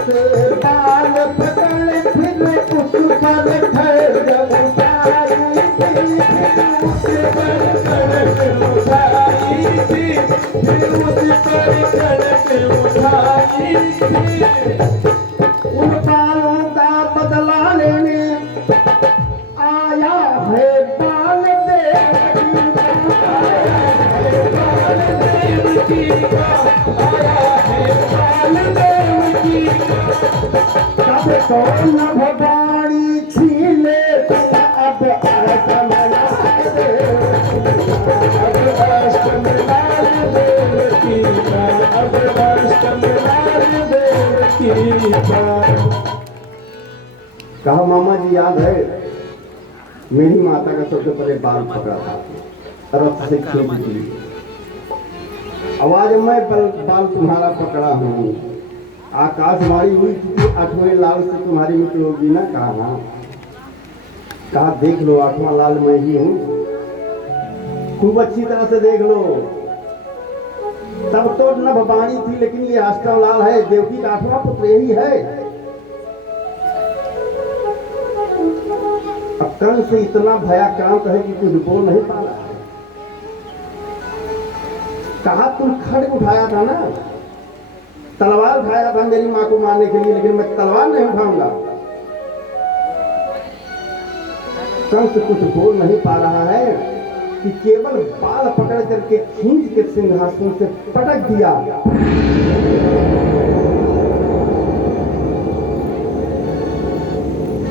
बाल पकड़ फिर उस पर खड़ जब उठाई थी, उस पर खड़क उठाई थी, फिर उस पर खड़क उठाई थी। उन बालों का बदला लेने आया है बाल देवकी का, आया है बाल देवकी का। कब तो नभवाणी छीले अब अष्टमलाल देवकी का, अब अष्टमलाल देवकी का। कहा मामा जी याद है मेरी माता का सबसे पहले बाल पकड़ा था, रथ से खींच दी। आवाज मैं बाल तुम्हारा पकड़ा हूँ, आकाशवाणी हुई क्योंकि 8वें लाल से तुम्हारी मित्र होगी ना। कहा देख लो 8वां लाल मैं ही हूँ, खूब अच्छी तरह से देख लो। तब तो नभवाणी थी लेकिन ये 8वां लाल है, देवकी का 8वां पुत्र यही है। अब कंस से इतना भयाक्रांत है कि कुछ बोल नहीं पा रहा है। कहा तुम खड्ग उठाया था ना, तलवार उठाया था मेरी मां को मारने के लिए, लेकिन मैं तलवार नहीं उठाऊंगा। कंस कुछ बोल नहीं पा रहा है कि केवल बाल पकड़ करके खींच के सिंहासन से पटक दिया।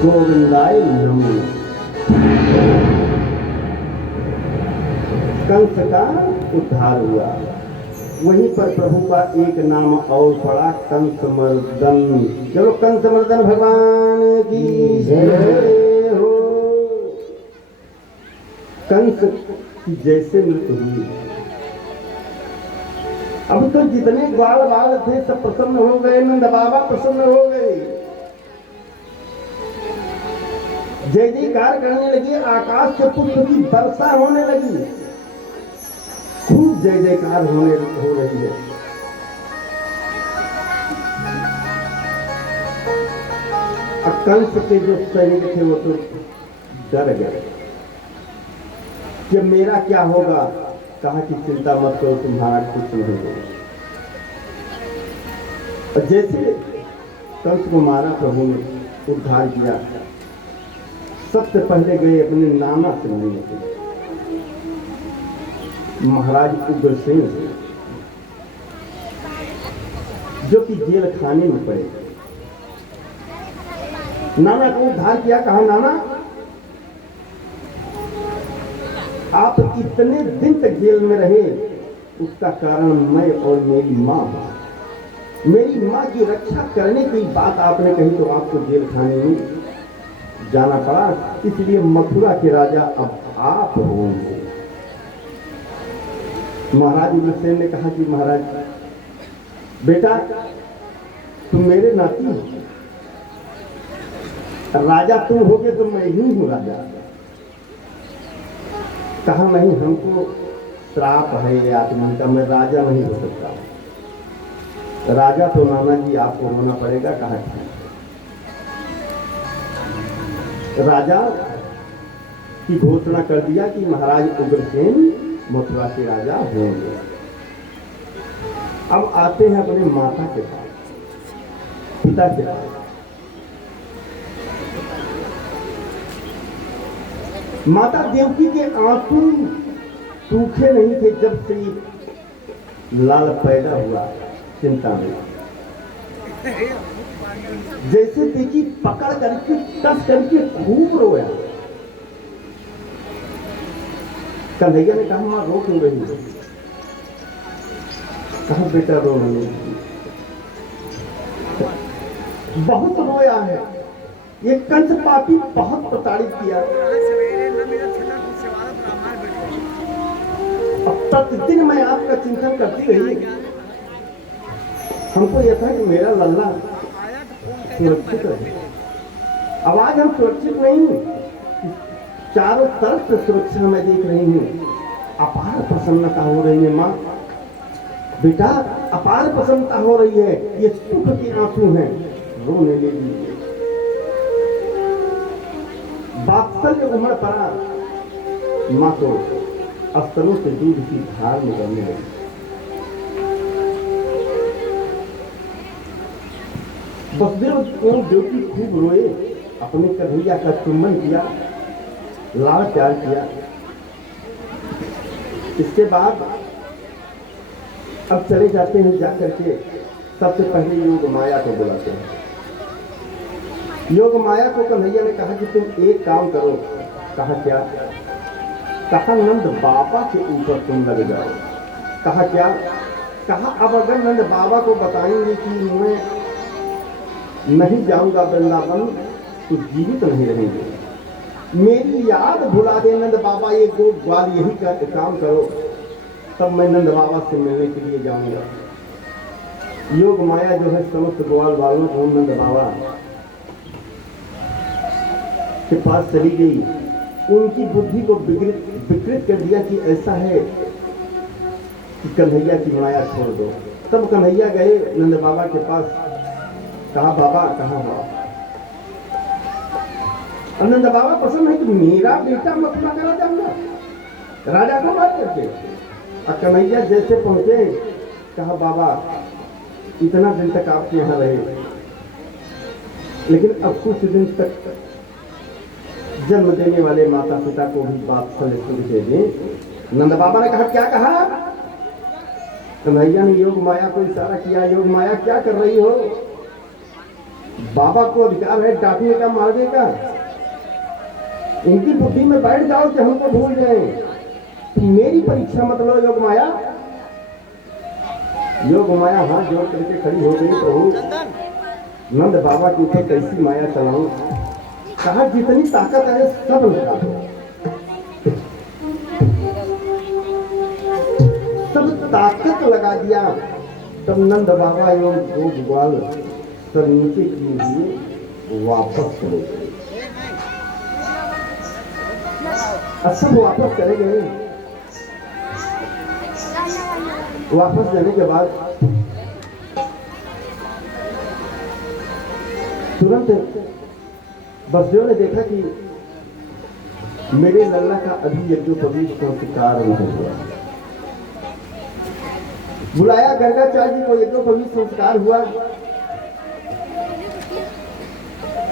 गोविंदाय नमः। कंस का उद्धार हुआ। वहीं पर प्रभु का एक नाम और पड़ा, कंसमर्दन। चलो कंसमर्दन भगवान की जय हो। कंस की जैसे मृत्यु हुई, अब तो जितने ग्वाल बाल थे सब प्रसन्न हो गए, नंद बाबा प्रसन्न हो गए, जय जयकार करने लगी, आकाश से पुष्प की वर्षा होने लगी, खूब जय जयकार हो रही है। कंस के जो सैनिक थे वो तो डर गए कि मेरा क्या होगा। कहा कि चिंता मत करो, तुम्हारा कुछ नहीं होगा। और जैसे कंस को मारा प्रभु ने, उद्धार किया, सबसे पहले गए अपने नाना से मिलने के लिए, महाराज उग्रसेन से, जो कि जेल खाने में पड़े। नाना को उद्धार किया। कहा नाना आप इतने दिन तक जेल में रहे, उसका कारण मैं और मेरी माँ। मेरी माँ की रक्षा करने की बात आपने कही तो आपको जेल खाने में जाना पड़ा, इसलिए मथुरा के राजा अब आप होंगे। महाराज उग्रसेन ने कहा कि महाराज बेटा तुम मेरे नाती हो, राजा तुम होगे तो मैं ही हूं राजा। कहा नहीं, हमको श्राप है ये आत्मा का, मैं राजा नहीं हो सकता। राजा तो नाना जी आपको होना पड़ेगा। कहा राजा की घोषणा कर दिया कि महाराज उग्रसेन मथुरा के राजा होंगे। अब आते हैं अपने माता के पास, पिता के पास। माता देवकी के आंसू सूखे नहीं थे जब से लाल पैदा हुआ। चिंता में जैसे देखी पकड़ करके कस करके खूब रोया। कन्हैया ने कहा मां रो क्यों रही है? कहा बेटा रो नहीं, बहुत रोया है, ये कंस पापी बहुत प्रताड़ित किया। अब प्रतिदिन मैं आपका चिंतन करती रही, हमको यह था कि मेरा लल्ला सुरक्षित रहे। अब आज हम सुरक्षित नहीं, चारों तरफ से सुरक्षा मैं देख रही हूँ। अपार प्रसन्नता हो रही है माँ, बेटा अपार प्रसन्नता हो रही है। ये सुख के आंसू हैं, रोने ले लीजिए। वात्सल्य उमड़ पड़ा, माँ को स्तनों से दूध की धार निकलने लगी। वसुदेव देवकी खूब रोए, अपने कन्हैया का चुम्बन किया, लाड़ प्यार किया। इसके बाद अब चले जाते हैं, जाकर के सबसे पहले योग माया को बुलाते हैं। योग माया को कन्हैया ने कहा कि तुम एक काम करो। कहा क्या? कहा नंद बाबा के ऊपर तुम लग जाओ। कहा क्या? कहा अब अगर नंद बाबा को बताएंगे कि मैं नहीं जाऊंगा वृंदावन तो जीवित नहीं रहेंगे, मेरी याद भुला दे नंद बाबा, ये दो ग्वाल यही काम करो, तब मैं नंद बाबा से मिलने के लिए जाऊंगा। योग माया जो है समस्त ग्वाल वालों को नंद बाबा के पास चली गई, उनकी बुद्धि को विकृत कर दिया कि ऐसा है कि कन्हैया की माया छोड़ दो। तब कन्हैया गए नंद बाबा के पास। कहा बाबा कहाँ हो? नंद बाबा पसंद है कि मेरा बेटा मथुरा करा जाऊंगा राजा को मार करके। और कन्हैया जैसे पहुंचे, कहा बाबा इतना दिन तक आपके यहाँ रहे, लेकिन अब कुछ दिन तक जन्म देने वाले माता पिता को भी वात्सल्य दे दें। नंद बाबा ने कहा क्या कहा? कन्हैया ने योग माया को इशारा किया। योग माया क्या कर रही हो? बाबा को अधिकार है डांटने का, मारने का। इनकी बुद्धि में बैठ जाओ कि हमको भूल जाए। मेरी परीक्षा मत लो योग माया। योग माया हाथ जोड़ करके खड़ी हो गई। प्रभु नंद बाबा के ऊपर कैसी माया चलाऊं? कहा जितनी ताकत है सब लगा दो, सब ताकत लगा दिया। तब नंद बाबा एवं दो ग्वाल सर नीचे किए हुए वापस चले गए। सब वापस चले गए। वापस जाने के बाद तुरंत वसुदेव ने देखा कि मेरे लल्ला का अभी यज्ञोपवीत संस्कार नहीं हुआ। बुलाया गर्गाचार्य जी को, यज्ञोपवीत संस्कार हुआ।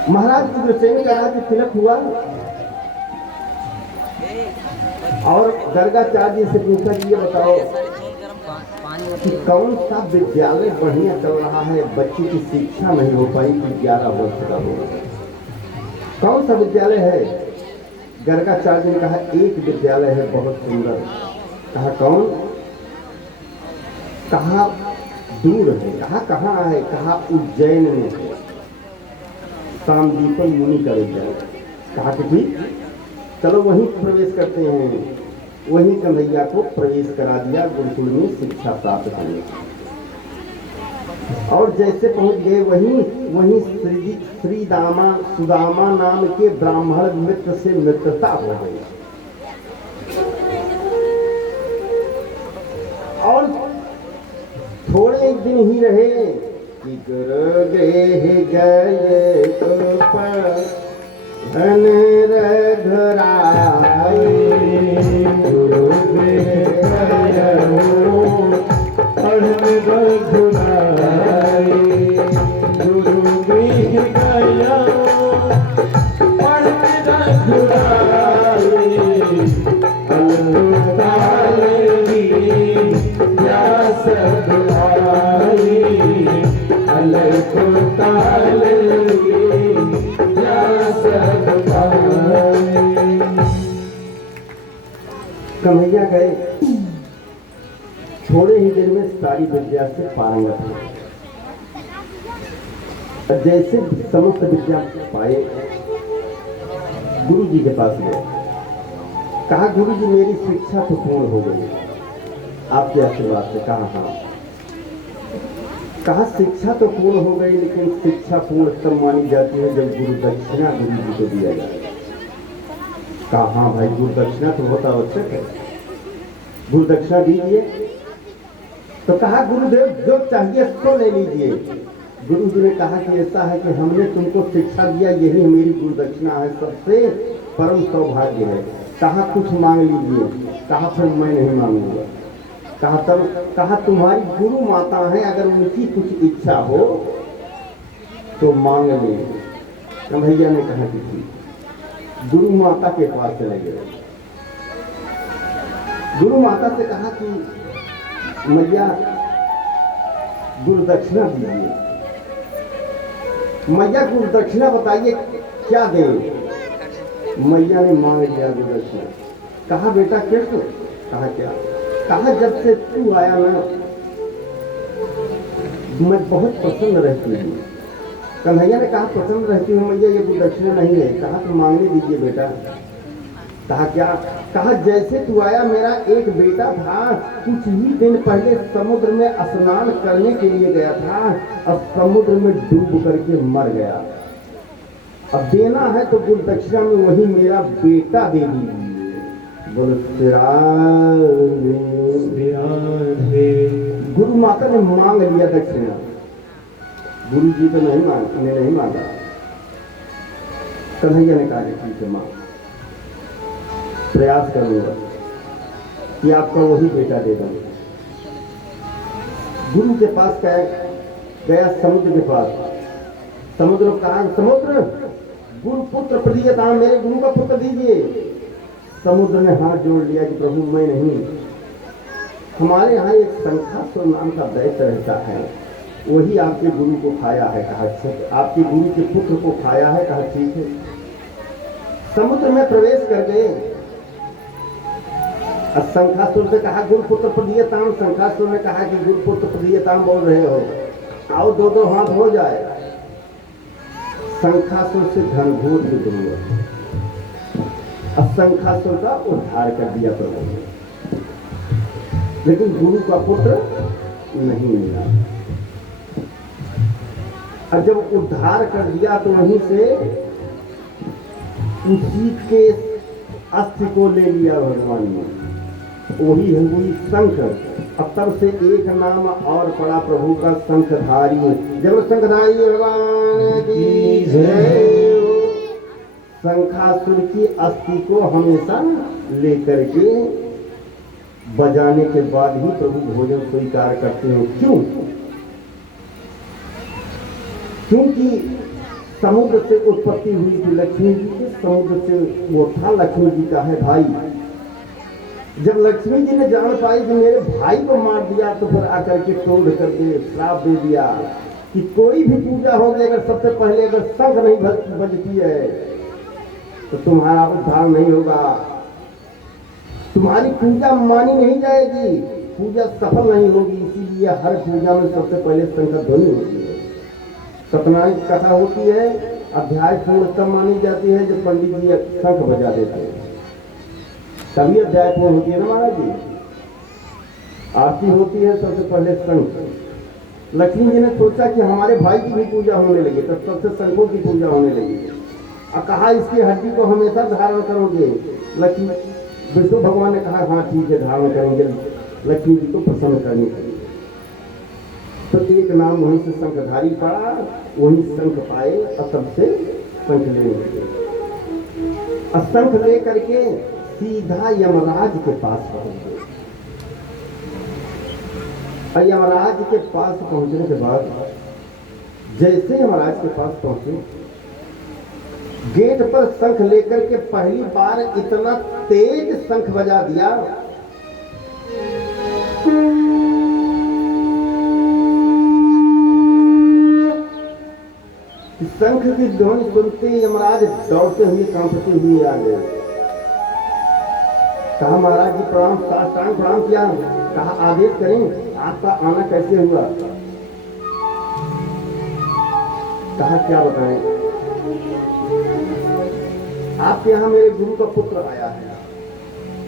महाराज उग्रसेन का राज्य तिलक हुआ और गर्गाचार्य जी से पूछा कि ये बताओ कि कौन सा विद्यालय बढ़िया चल रहा है, बच्चे की शिक्षा नहीं हो पाई कि 11 वर्ष का हो, कौन सा विद्यालय है? गर्गाचार्य ने कहा एक विद्यालय है बहुत सुंदर। कहा कौन? कहा दूर है। कहा कहाँ है? कहा उज्जैन में है, सामदीपन मुनि का विद्यालय। कहा कि ठीक चलो वहीं प्रवेश करते हैं। वहीं कन्हैया को प्रवेश करा दिया गुरुकुल में शिक्षा प्राप्त करने। और जैसे पहुंच गए वहीं श्री सुदामा नाम के ब्राह्मण मित्र से मित्रता हो गई। और थोड़े दिन ही रहे कि गुरु गए तो धन रघुराई, गुरु कन्हैया गए। थोड़े ही दिन में सारी विद्या से पारंगत हुए। जैसे समस्त विद्या पाए गुरु जी के पास गए। कहा गुरु जी मेरी शिक्षा तो पूर्ण हो गई आपके आशीर्वाद से। कहा हाँ। कहा शिक्षा तो पूर्ण हो गई, लेकिन शिक्षा पूर्ण तब मानी जाती है जब गुरु दक्षिणा गुरु जी को दिया जाए। कहा हाँ भाई गुरु दक्षिणा तो बहुत आवश्यक है, गुरु दक्षिणा दीजिए। तो कहा गुरुदेव जो चाहिए सो ले लीजिए, गुरु जी ने कहा कि ऐसा है कि हमने तुमको शिक्षा दिया, यही मेरी गुरु दक्षिणा है, सबसे परम सौभाग्य है। कहा कुछ मांग लीजिए। कहा फिर मैं नहीं मांगूंगा। कहा तुम्हारी गुरु माता है, अगर उनकी कुछ इच्छा हो तो मांग ले। कन्हैया ने कहा कि ठीक। गुरु माता के पास चले गए। गुरु माता से कहा कि मैया गुरु दक्षिणा दीजिए। मैया गुरु दक्षिणा बताइए क्या दें। मैया ने मांग लिया गुरु दक्षिणा। कहा बेटा कृष्ण। कहा क्या। कहा जब से तू आया ना मैं बहुत प्रसन्न रहती हूँ। कन्हैया ने कहा प्रसन्न रहती हूँ मैया, ये गुरु दक्षिणा नहीं है। कहा तो मांगने दीजिए बेटा। कहा क्या। कहा जैसे तू आया मेरा एक बेटा था, कुछ ही दिन पहले समुद्र में स्नान करने के लिए गया था और समुद्र में डूब करके मर गया। अब देना है तो गुरु दक्षिणा में वही मेरा बेटा दे दीजिए। बोलो गुरु माता ने मांग लिया दक्षिणा। गुरु जी तो नहीं मांगा। कन्हैया ने कहा ठीक है मां, प्रयास करूंगा कि आपका वही बेटा दे दूंगा। गुरु के पास गया समुद्र के पास। समुद्र कहा समुद्र गुरु पुत्र प्रदीयता, मेरे गुरु का पुत्र दीजिए। समुद्र ने हाथ जोड़ लिया कि प्रभु मैं नहीं। हमारे यहाँ एक शंखासुर नाम का दैत्य रहता है, वही आपके गुरु को खाया है। कहा आपके गुरु के पुत्र को खाया है। कहा ठीक है। समुद्र में प्रवेश कर गए। शंखासुर से कहा गुरु पुत्र प्रदीयताम। शंखासुर ने कहा कि गुरु पुत्र प्रदीयताम बोल रहे हो, आओ दो दो हाथ हो जाए। शंखासुर से घनघोर युद्ध हुआ। शंखासुर का उद्धार कर दिया प्रभु ने, लेकिन गुरु का पुत्र नहीं मिला। और जब उद्धार कर दिया तो वहीं से उसी के अस्थि को ले लिया भगवान ने। वही है वही शंख। अब तब से एक नाम और पड़ा प्रभु का, शंखधारी। जब शंखधारी भगवान की जय। शंखासुर की अस्थि को हमेशा लेकर के बजाने के बाद ही प्रभु भोजन स्वीकार करते हैं। क्यों। क्योंकि समुद्र से उत्पत्ति हुई थी लक्ष्मी जी के। समुद्र से वो था लक्ष्मी जी का है भाई। जब लक्ष्मी जी ने जान पाई कि मेरे भाई को मार दिया तो फिर आकर के तोड़ करके श्राप दे दिया कि कोई भी पूजा होगी अगर सबसे पहले अगर शंख नहीं बजती है तो तुम्हारा उद्धार नहीं होगा, तुम्हारी पूजा मानी नहीं जाएगी, पूजा सफल नहीं होगी। इसीलिए हर पूजा में सबसे पहले शंख ध्वनि होती है। सत्यनारायण की कथा होती है, अध्याय पूर्ण तब मानी जाती है जब पंडित जी शंख बजा देते हैं, तभी अध्याय पूर्ण होती है ना महाराज जी। आरती होती है सबसे पहले शंख। लक्ष्मी जी ने सोचा कि हमारे भाई की भी पूजा होने लगी, तब सबसे शंखों की पूजा होने लगी। और कहा इसकी हड्डी को हमेशा धारण करोगे। लक्ष्मी विष्णु भगवान ने कहा हाँ ठीक है धारण करेंगे, लक्ष्मी जी को प्रसन्न करने के लिए। तो एक नाम वहीं से शंखधारी पड़ा, वहीं शंख पाए और तब से शंख ले लगे। और शंख ले करके सीधा यमराज के पास पहुंच गए। और यमराज के पास पहुंचने के बाद जैसे यमराज के पास पहुंचे, गेट पर शंख लेकर के पहली बार इतना तेज शंख बजा दिया कि शंख की ध्वनि सुनते यमराज दौड़ते हुए कांपते हुए आ गए। कहा महाराज जी प्रणाम, साष्टांग प्रणाम किया। कहा आदेश करें, आपका आना कैसे हुआ। कहा क्या बताएं, आपके यहाँ मेरे गुरु का पुत्र आया है।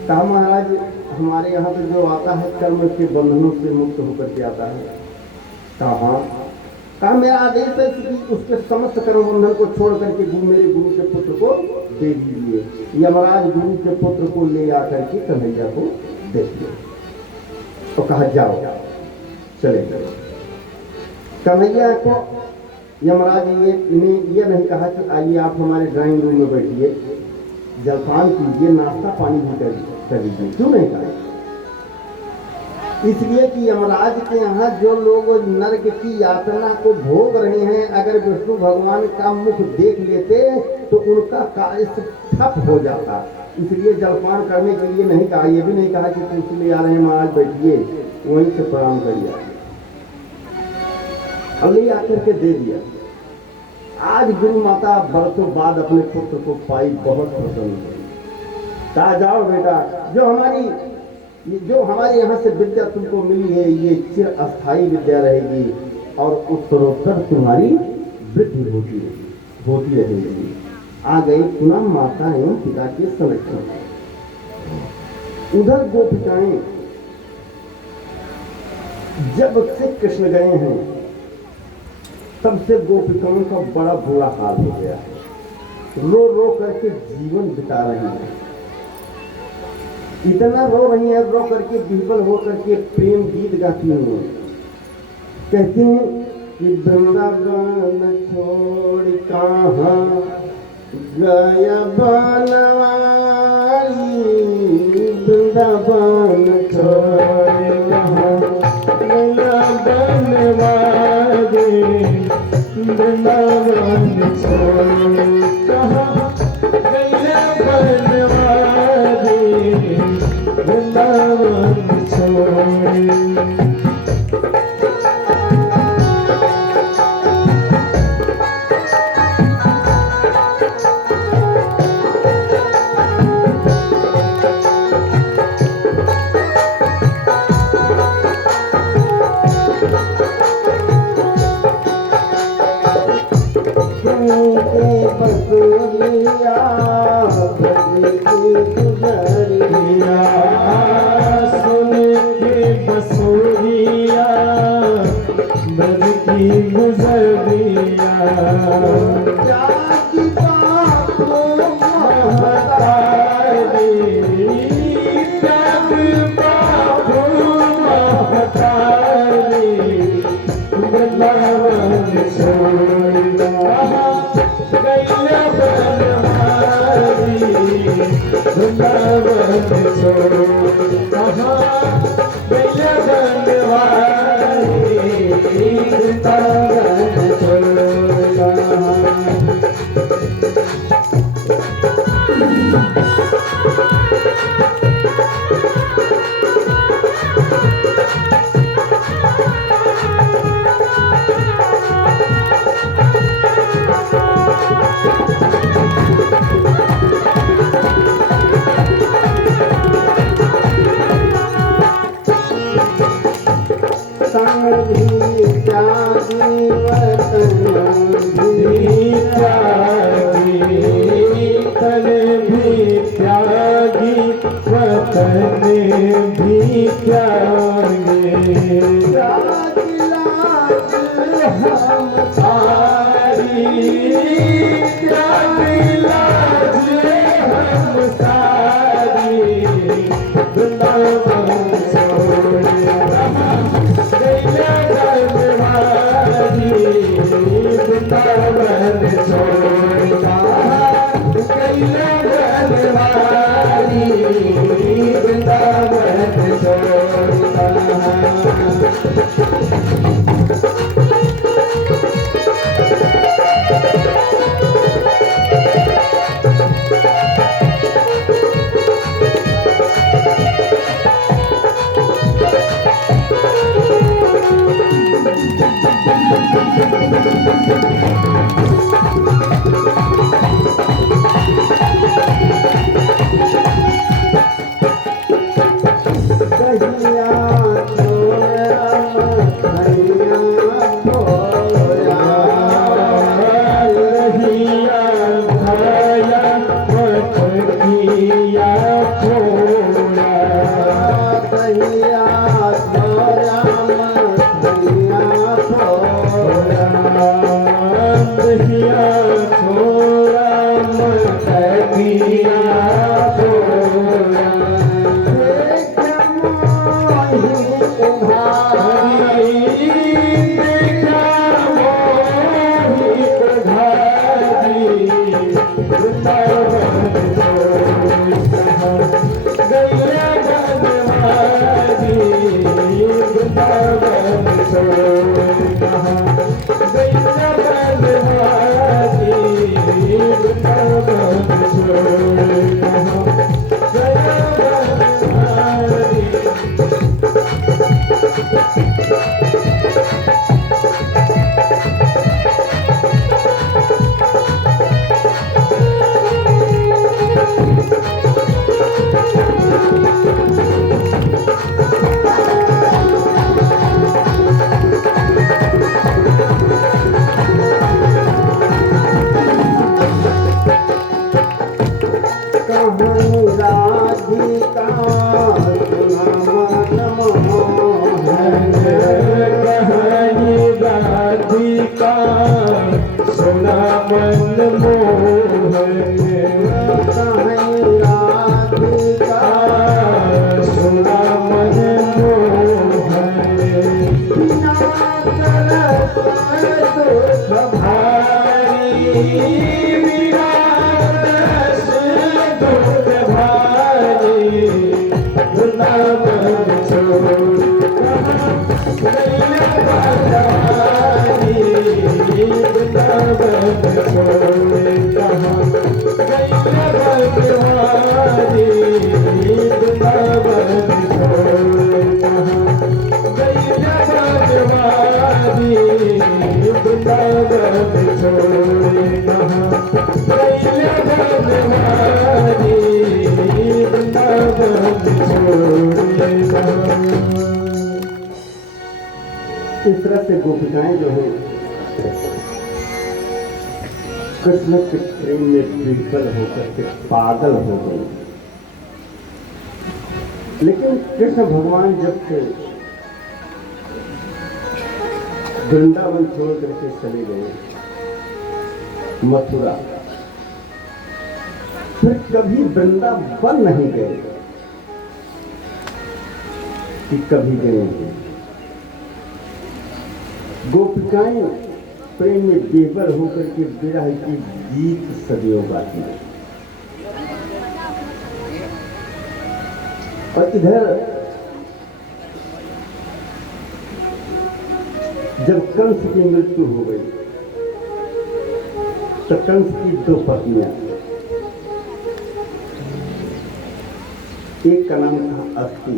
कहा महाराज हमारे यहाँ पे जो आता है कर्म के बंधनों से मुक्त होकर के आता है। कहा हाँ। कहा मेरा आदेश है कि उसके समस्त कर्म बंधन को छोड़ करके मेरे गुरु के पुत्र को दे दीजिए। यमराज गुरु के पुत्र को ले आकर के कन्हैया को दे दिए। तो कहा जाओ चले गए। कन्हैया को यमराज ये इन्हें ये नहीं कहा कि आइए आप हमारे ड्राइंग रूम में बैठिए, जलपान कीजिए, नाश्ता पानी भी कर लीजिए। क्यों नहीं कहा? इसलिए कि यमराज के यहाँ जो लोग नरक की यातना को भोग रहे हैं, अगर विष्णु भगवान का मुख देख लेते तो उनका कार्य ठप हो जाता। इसलिए जलपान करने के लिए नहीं कहा, ये भी नहीं कहा कि तुलसी ले आ रहे हैं महाराज बैठिए, वहीं से प्रणाम करिए। अब ले आकर के दे दिया। आज गुरु माता बरसों बाद अपने पुत्र को पाई, बहुत प्रसन्न हुई। कहा जाओ बेटा, जो हमारे यहाँ से विद्या तुमको मिली है, ये चिर अस्थायी विद्या रहेगी और उत्तरोत्तर तुम्हारी वृद्धि होती रहेगी। आ गई पुनः माता एवं पिता के संरक्षण। उधर गोपिकाएं जब से कृष्ण गए हैं तब से गोपिकाओं का बड़ा बुरा हाल हो गया है। रो रो करके जीवन बिता रही हैं, इतना रो रही है, रो करके विह्वल हो करके प्रेम गीत गाती हूँ। कहती हैं कि वृंदावन छोड़ कहाँ गया बनवारी, वृंदावन छोड़ कहाँ गया बनवारी, वृंदावन छोड़ कहाँ गया बनवारी, वृंदावन छोड़। मन मोह कहीं राधिका सुना मन मोह बिना करत दुख भारी विराट दुख भारी दुना मन छोड़ गैया भगवानी दुना मन छोड़ कहाँ गैया भगवानी दुना मन छोड़ कहाँ गैया भगवानी दुना मन छोड़ कहाँ गैया भगवानी दुना मन छोड़ कहाँ। इस तरह से गोपिकाएं जो है कृष्ण के प्रेम में विफल होकर के पागल हो गई। लेकिन कृष्ण भगवान जब से वृंदावन छोड़ करके चले गए मथुरा, फिर कभी वृंदावन नहीं गए कि कभी गए। गोपिकाएं प्रेम में बेवर होकर के विरह की गीत सदियों गाती है। और इधर जब कंस की मृत्यु हो गई तो कंस की दो पत्नियां, एक का नाम था अस्थि